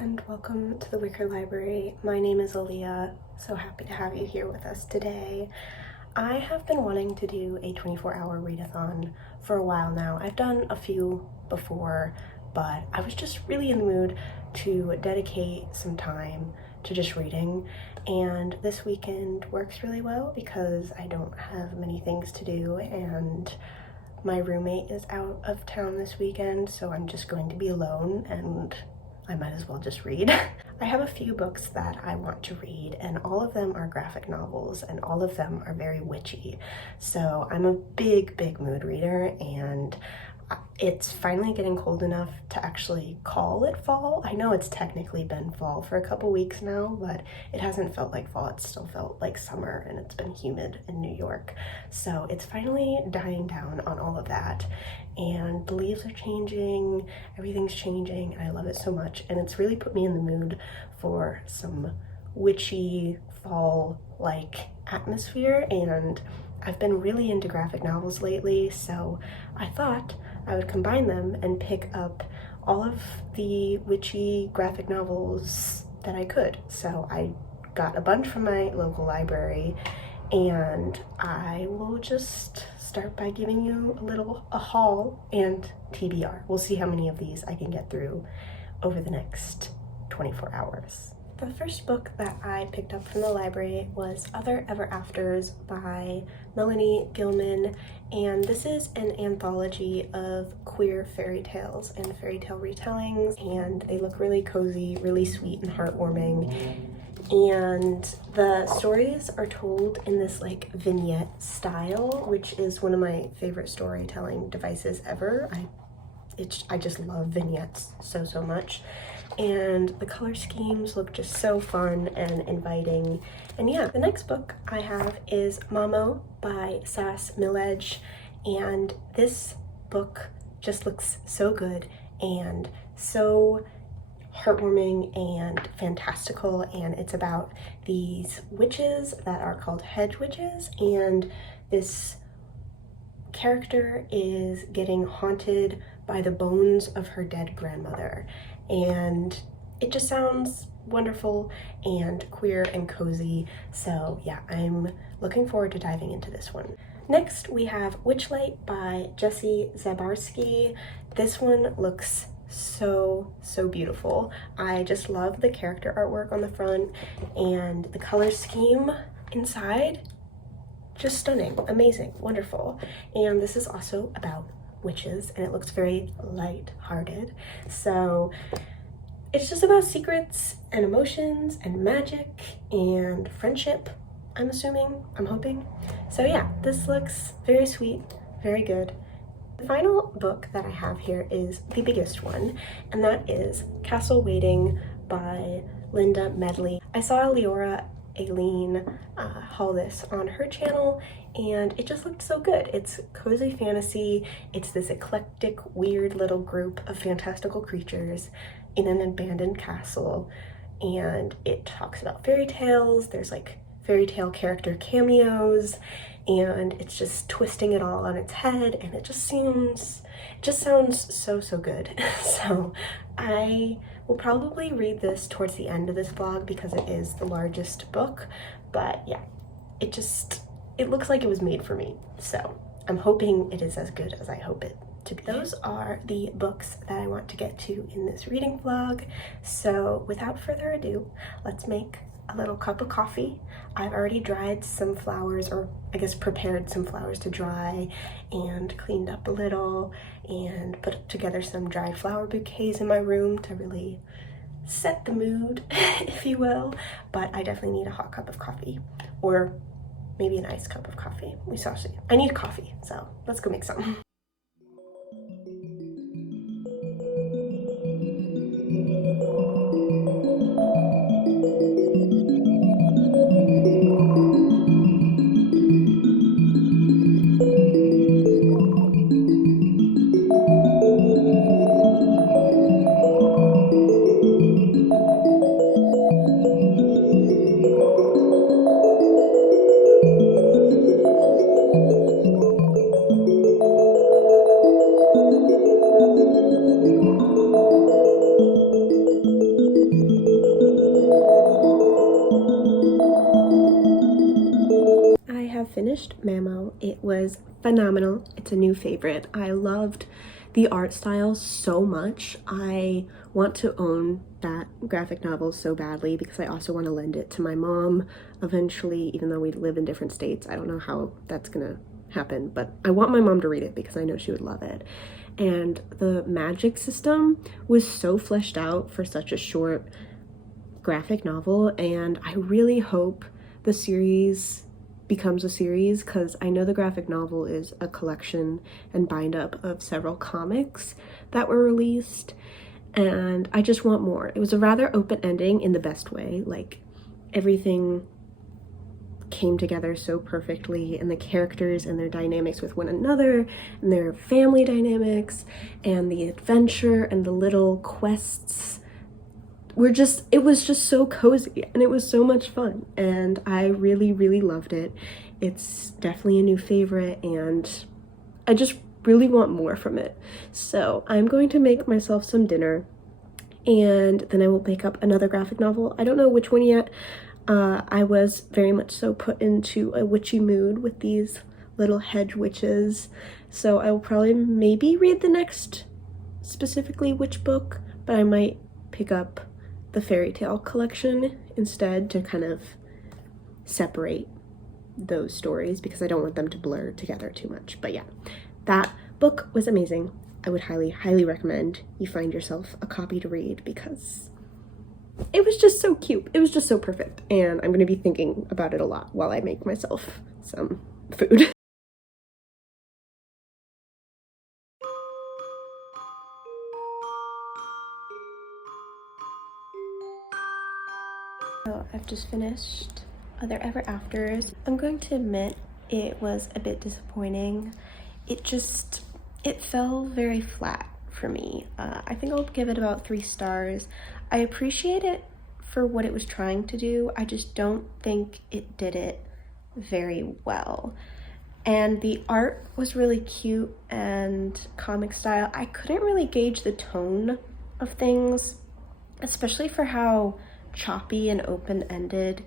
and welcome to the Wicker Library. My name is Aaliyah, so happy to have you here with us today. I have been wanting to do a 24-hour readathon for a while now. I've done a few before, but I was just really in the mood to dedicate some time to just reading, and this weekend works really well because I don't have many things to do and my roommate is out of town this weekend, so I'm just going to be alone and I might as well just read. I have a few books that I want to read, and all of them are graphic novels and all of them are very witchy. So I'm a big mood reader, and it's finally getting cold enough to actually call it fall. I know it's technically been fall for a couple weeks now, but it hasn't felt like fall. It still felt like summer, and it's been humid in New York. So it's finally dying down on all of that, and the leaves are changing, everything's changing, and I love it so much. And it's really put me in the mood for some witchy fall-like atmosphere, and I've been really into graphic novels lately, so I thought I would combine them and pick up all of the witchy graphic novels that I could. So I got a bunch from my local library, and I will just start by giving you a haul and TBR. We'll see how many of these I can get through over the next 24 hours. The first book that I picked up from the library was Other Ever Afters by Melanie Gillman, and this is an anthology of queer fairy tales and fairy tale retellings, and they look really cozy, really sweet and heartwarming. And the stories are told in this like vignette style, which is one of my favorite storytelling devices ever. I just love vignettes so much, and the color schemes look just so fun and inviting. And yeah, the next book I have is Mamo by milledge, and this book just looks so good and so heartwarming and fantastical, and it's about these witches that are called hedge witches, and this character is getting haunted by the bones of her dead grandmother, and it just sounds wonderful and queer and cozy. So yeah, I'm looking forward to diving into this one. Next we have Witchlight by Jessi Zabarsky. This one looks so beautiful. I just love the character artwork on the front, and the color scheme inside, just stunning, amazing, wonderful. And this is also about witches, and it looks very light-hearted. So it's just about secrets and emotions and magic and friendship, I'm assuming, I'm hoping. So yeah, this looks very sweet, very good. The final book that I have here is the biggest one, and that is Castle Waiting by Linda Medley. I saw Leora Aileen haul this on her channel, and it just looked so good. It's cozy fantasy. It's this eclectic, weird little group of fantastical creatures in an abandoned castle, and it talks about fairy tales. There's like fairy tale character cameos, and it's just twisting it all on its head, and it just sounds so good. So I will probably read this towards the end of this vlog because it is the largest book, but yeah, it looks like it was made for me, so I'm hoping it is as good as I hope it to be. Those are the books that I want to get to in this reading vlog, so without further ado, let's make a little cup of coffee. I've already dried some flowers, or I guess prepared some flowers to dry, and cleaned up a little and put together some dried flower bouquets in my room to really set the mood, if you will. But I definitely need a hot cup of coffee, or maybe an iced cup of coffee. We shall see. I need coffee, so let's go make some. finished Mamo. It was phenomenal. It's a new favorite. I loved the art style so much. I want to own that graphic novel so badly because I also want to lend it to my mom eventually, even though we live in different states. I don't know how that's gonna happen, but I want my mom to read it because I know she would love it. And the magic system was so fleshed out for such a short graphic novel, and I really hope the series becomes a series, because I know the graphic novel is a collection and bind up of several comics that were released, and I just want more. It was a rather open ending in the best way, like everything came together so perfectly, and the characters and their dynamics with one another and their family dynamics and the adventure and the little quests were just, it was just so cozy and it was so much fun, and I really loved it. It's definitely a new favorite and I just really want more from it. So I'm going to make myself some dinner and then I will pick up another graphic novel. I don't know which one yet. I was very much so put into a witchy mood with these little hedge witches, so I will probably maybe read the next specifically witch book, but I might pick up the fairy tale collection instead to kind of separate those stories because I don't want them to blur together too much. But yeah, that book was amazing. I would highly recommend you find yourself a copy to read because it was just so cute. It was just so perfect, and I'm going to be thinking about it a lot while I make myself some food. So I've just finished Other Ever Afters. I'm going to admit it was a bit disappointing. It fell very flat for me. I think I'll give it about 3 stars. I appreciate it for what it was trying to do. I just don't think it did it very well. And the art was really cute and comic style. I couldn't really gauge the tone of things, especially for how choppy and open-ended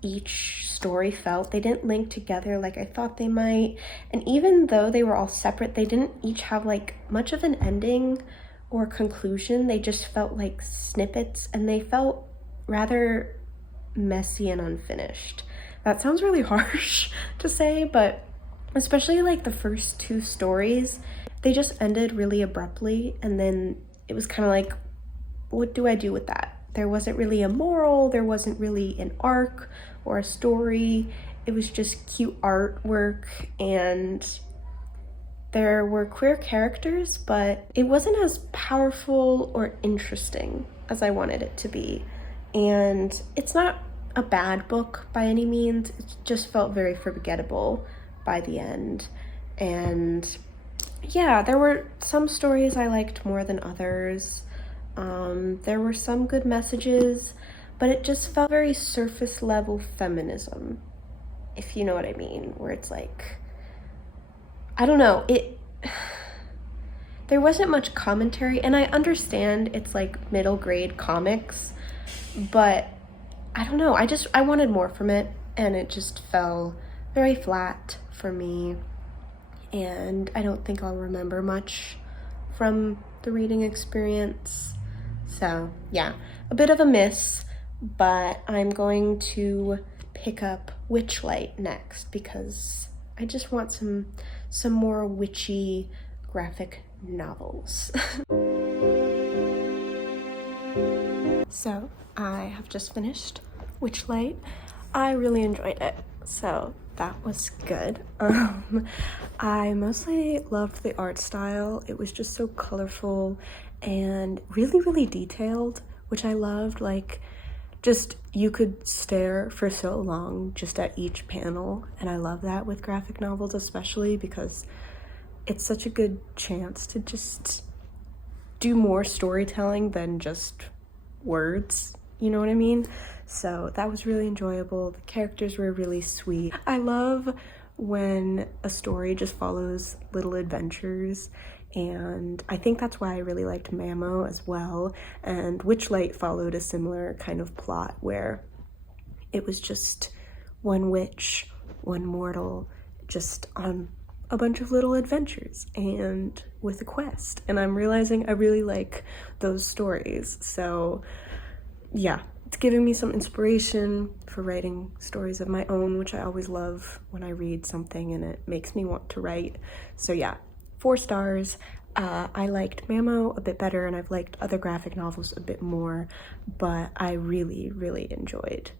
each story felt. They didn't link together like I thought they might, and even though they were all separate, they didn't each have like much of an ending or conclusion. They just felt like snippets, and they felt rather messy and unfinished. That sounds really harsh to say, but especially like the first 2 stories, they just ended really abruptly, and then it was kind of like, what do I do with that? There wasn't really a moral, there wasn't really an arc or a story. It was just cute artwork, and there were queer characters, but it wasn't as powerful or interesting as I wanted it to be. And it's not a bad book by any means, it just felt very forgettable by the end. And yeah, there were some stories I liked more than others. There were some good messages, but it just felt very surface level feminism, if you know what I mean, where it's like, I don't know, there wasn't much commentary, and I understand it's like middle grade comics, but I don't know, I wanted more from it, and it just fell very flat for me, and I don't think I'll remember much from the reading experience. So yeah, a bit of a miss, but I'm going to pick up Witchlight next because I just want some more witchy graphic novels. So I have just finished Witchlight. I really enjoyed it, so that was good. I mostly loved the art style. It was just so colorful and really detailed, which I loved. Like, just you could stare for so long just at each panel, and I love that with graphic novels, especially because it's such a good chance to just do more storytelling than just words, you know what I mean? So that was really enjoyable. The characters were really sweet. I love when a story just follows little adventures, and I think that's why I really liked Mamo as well. And Witchlight followed a similar kind of plot where it was just one witch, one mortal, just on a bunch of little adventures and with a quest. And I'm realizing I really like those stories. So yeah, it's giving me some inspiration for writing stories of my own, which I always love when I read something and it makes me want to write. So yeah, 4 stars. I liked Mamo a bit better, and I've liked other graphic novels a bit more, but I really, really enjoyed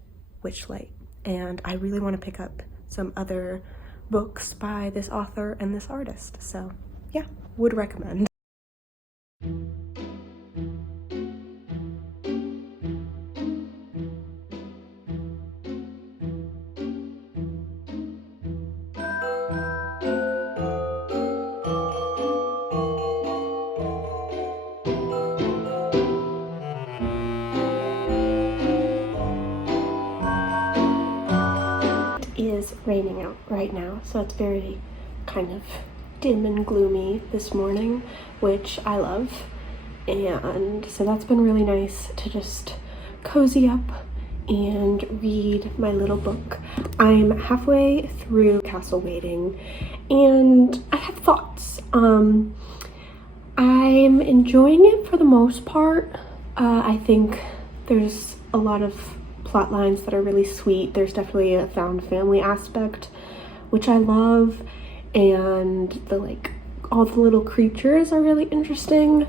Witchlight. And I really want to pick up some other books by this author and this artist. So yeah, would recommend. Is raining out right now, so it's very kind of dim and gloomy this morning, which I love. And so that's been really nice to just cozy up and read my little book. I'm halfway through Castle Waiting and I have thoughts. I'm enjoying it for the most part. I think there's a lot of plot lines that are really sweet. There's definitely a found family aspect, which I love, and all the little creatures are really interesting.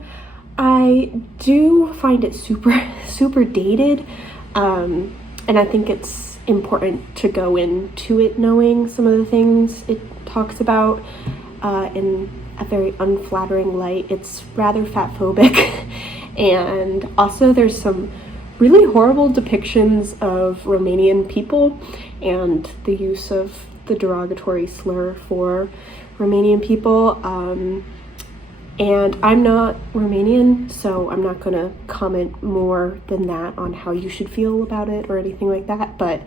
I do find it super dated, and I think it's important to go into it knowing some of the things it talks about in a very unflattering light. It's rather fat-phobic, and also there's some really horrible depictions of Romanian people and the use of the derogatory slur for Romanian people. And I'm not Romanian, so I'm not gonna comment more than that on how you should feel about it or anything like that. But,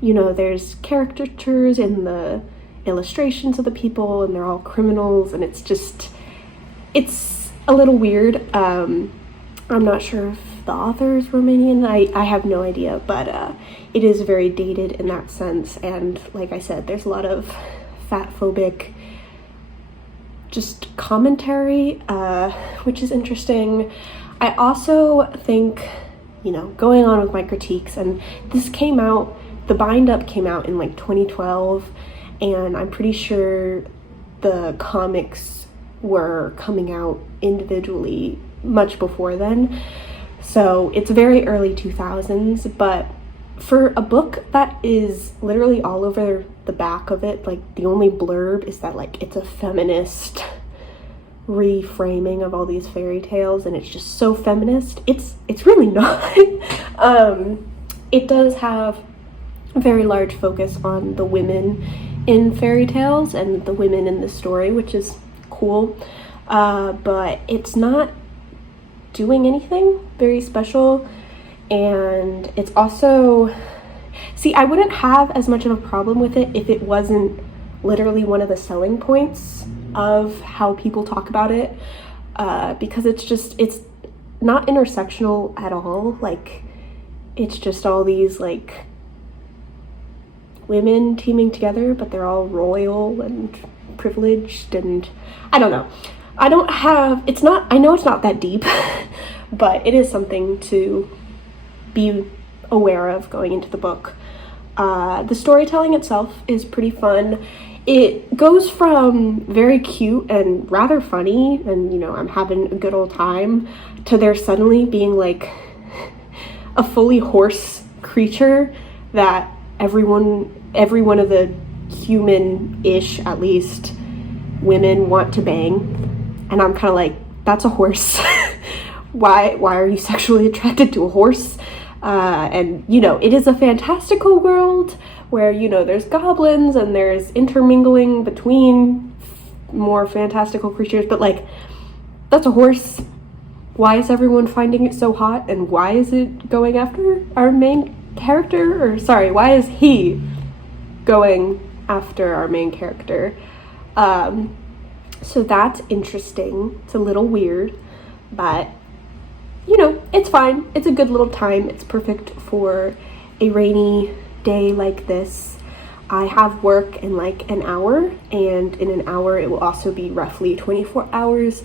you know, there's caricatures in the illustrations of the people, and they're all criminals, and it's a little weird. I'm not sure if the author is Romanian. I have no idea, but it is very dated in that sense. And like I said, there's a lot of fat-phobic just commentary, which is interesting. I also think, you know, going on with my critiques, and this came out, the bind-up came out in like 2012, and I'm pretty sure the comics were coming out individually much before then. So it's very early 2000s, but for a book that is literally all over the back of it, like the only blurb is that like it's a feminist reframing of all these fairy tales, and it's just so feminist. It's really not. It does have a very large focus on the women in fairy tales and the women in the story, which is cool, but it's not doing anything very special. And it's also, see, I wouldn't have as much of a problem with it if it wasn't literally one of the selling points of how people talk about it, because it's not intersectional at all. Like, it's just all these like women teaming together, but they're all royal and privileged, and I don't know. I know it's not that deep, but it is something to be aware of going into the book. The storytelling itself is pretty fun. It goes from very cute and rather funny, and you know, I'm having a good old time, to there suddenly being like a fully horse creature that every one of the human-ish, at least, women want to bang. And I'm kind of like, that's a horse. Why are you sexually attracted to a horse? And, you know, it is a fantastical world where, you know, there's goblins and there's intermingling between more fantastical creatures, but like, that's a horse. Why is everyone finding it so hot? And why is it going after our main character? Or sorry, why is he going after our main character? So that's interesting. It's a little weird, but you know, it's fine. It's a good little time. It's perfect for a rainy day like this. I have work in like an hour, and in an hour it will also be roughly 24 hours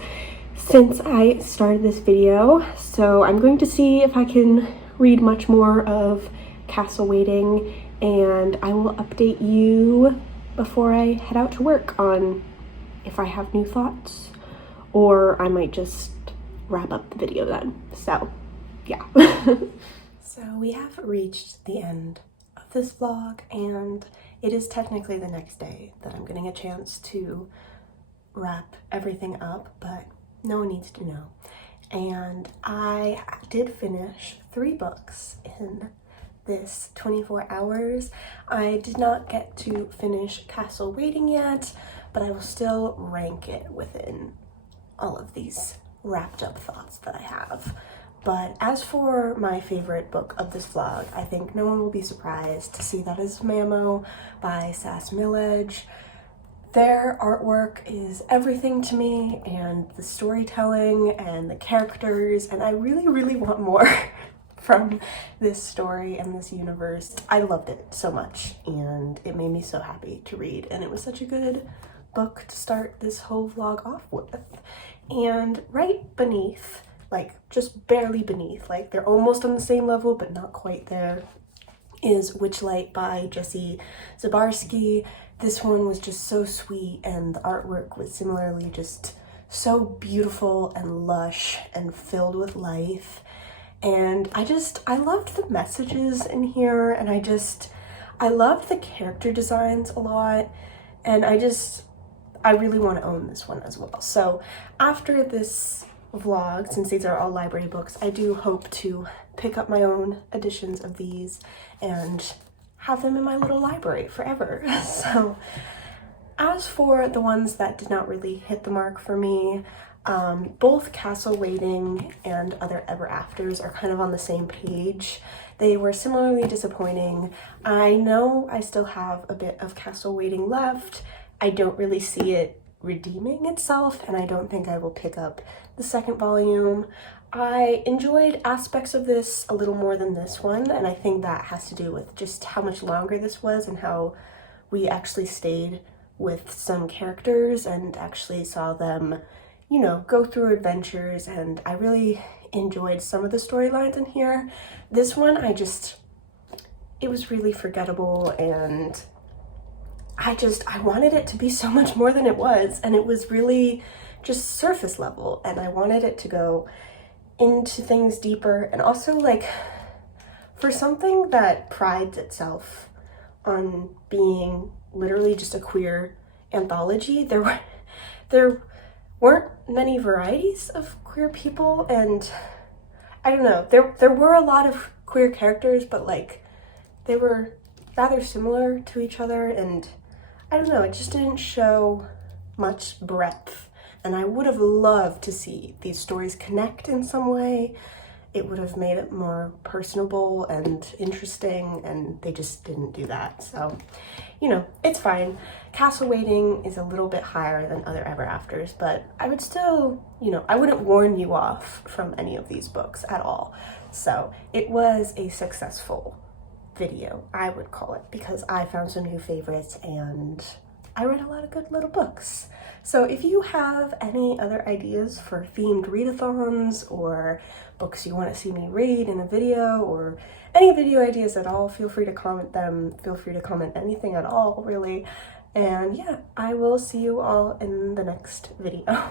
since I started this video. So I'm going to see if I can read much more of Castle Waiting, and I will update you before I head out to work on if I have new thoughts, or I might just wrap up the video then. So yeah. So we have reached the end of this vlog, and it is technically the next day that I'm getting a chance to wrap everything up, but no one needs to know. And I did finish 3 books in this 24 hours. I did not get to finish Castle Waiting yet, but I will still rank it within all of these wrapped up thoughts that I have. But as for my favorite book of this vlog, I think no one will be surprised to see that is Mamo by milledge. Their artwork is everything to me, and the storytelling and the characters, and I really, really want more from this story and this universe. I loved it so much, and it made me so happy to read, and it was such a good book to start this whole vlog off with. And right beneath, like just barely beneath, like they're almost on the same level but not quite there, is Witchlight by Jessi, Zabarsky. This one was just so sweet, and the artwork was similarly just so beautiful and lush and filled with life. And I loved the messages in here, and I loved the character designs a lot, and I really want to own this one as well. So after this vlog, since these are all library books, I do hope to pick up my own editions of these and have them in my little library forever. So as for the ones that did not really hit the mark for me, both Castle Waiting and Other Ever Afters are kind of on the same page. They were similarly disappointing. I know I still have a bit of Castle Waiting left. I don't really see it redeeming itself, and I don't think I will pick up the second volume. I enjoyed aspects of this a little more than this one, and I think that has to do with just how much longer this was and how we actually stayed with some characters and actually saw them, you know, go through adventures, and I really enjoyed some of the storylines in here. This one, it was really forgettable, and I wanted it to be so much more than it was, and it was really just surface level, and I wanted it to go into things deeper. And also, like, for something that prides itself on being literally just a queer anthology, there weren't many varieties of queer people, and I don't know, there were a lot of queer characters, but like they were rather similar to each other, and I don't know, it just didn't show much breadth. And I would have loved to see these stories connect in some way. It would have made it more personable and interesting, and they just didn't do that. So, you know, it's fine. Castle Waiting is a little bit higher than Other Ever Afters, but I would still, you know, I wouldn't warn you off from any of these books at all. So it was a successful video, I would call it, because I found some new favorites and I read a lot of good little books. So if you have any other ideas for themed readathons or books you want to see me read in a video, or any video ideas at all, feel free to comment them. Feel free to comment anything at all, really. And yeah, I will see you all in the next video.